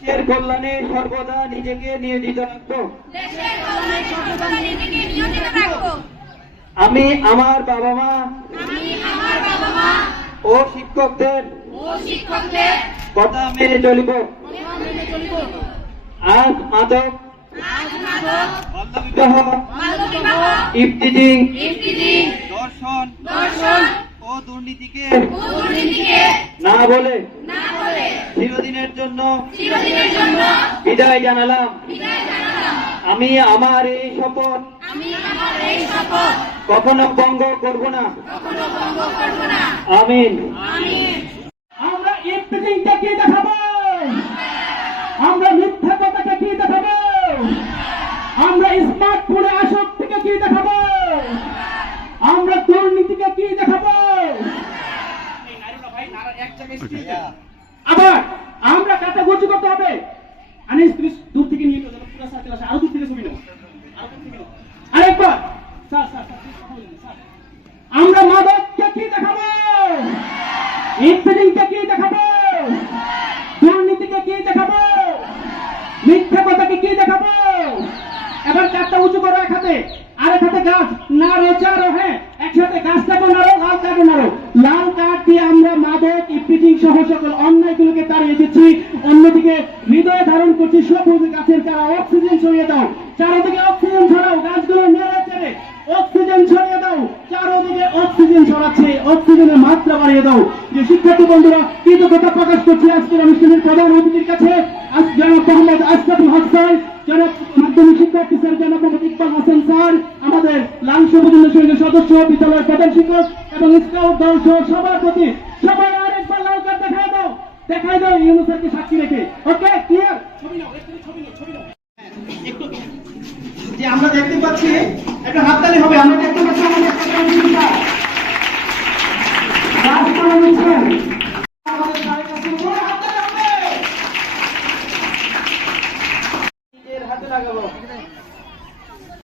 দেশের কল্যাণে সর্বদা নিজেকে নিয়োজিত রাখবো। আমি আমার বাবা মা ও শিক্ষকদের কথা মেনে চলিব। আজ মাদক, বাল্যবিবাহ, ইফতিজিং, ধর্ষণ ও দুর্নীতিকে না বলে চিরদিনের জন্য বিদায় জানালাম। আমি আমার এই শপথ কখনো ভঙ্গ করব না। আমিন। আমরা ইফতিজিংকে কি দেখাবো? আমরা মিথ্যা কথাকে কি দেখাবো? আমরা স্মার্টফোনে আসক্তিকে কি দেখাবো? আমরা দুর্নীতিকে কি দেখাবো? আবার আমরা কাটা গুছু করতে হবে। আনিস তুমি দূর থেকে নিয়ে যাও, পুরো সার্কেল আসে, আরো দূর থেকে ছবি নাও, আরেকবার। স্যার আমরা মাদককে কি দেখাবো? ইফতিজিংকে কি দেখাবো? দুর্নীতিকে কি দেখাবো? মিথ্যা কথাকে কি দেখাবো? এবার কাঠটা উঁচু করো এক হাতে, আর এক হাতে গাছ নাড়ো চারো। হ্যাঁ, একসাথে গাছটাকে নাড়ো, লাল কাঠে নাড়ো। লাল কাঠ দিয়ে আমরা মাদক, ইফতিজিং সহ সকল অন্যায়গুলোকে তাড়িয়ে দিচ্ছি। অন্যদিকে হৃদয়ে ধারণ করছি সবুজ গাছের চারা। অক্সিজেন ছড়িয়ে দাও, চারদিকে অক্সিজেন ছড়াও, গাছগুলো নেড়ে চেড়ে অক্সিজেন ছড়িয়ে দাও। চারদিকে অক্সিজেন ছড়াচ্ছে, অক্সিজেনের মাত্রা বাড়িয়ে দাও। যে শিক্ষার্থী বন্ধুরা কৃতজ্ঞতা প্রকাশ করছি আজকের অনুষ্ঠানের প্রধান অতিথির কাছে, জনাব মোহাম্মদ আশরাফুল হক স্যার, জনাব মাধ্যমিক শিক্ষা অফিসার জনাব মোহাম্মদ ইকবাল হাসান স্যার, আমাদের লাল সবুজ সৈন্য সদস্য, বিদ্যালয়ের প্রধান শিক্ষক এবং স্কাউট দল সহ সবার প্রতি সবাই আরেকবার লাল কার্ড দেখায় দাও ইউনূস স্যারকে সাক্ষী রেখে। ওকে, ক্লিয়ার? ছবি নাও, ছবি নাও। একটু যে আমরা দেখতে পাচ্ছি একটা হাততালি হবে। আমরা দেখতে পাচ্ছি আমাদের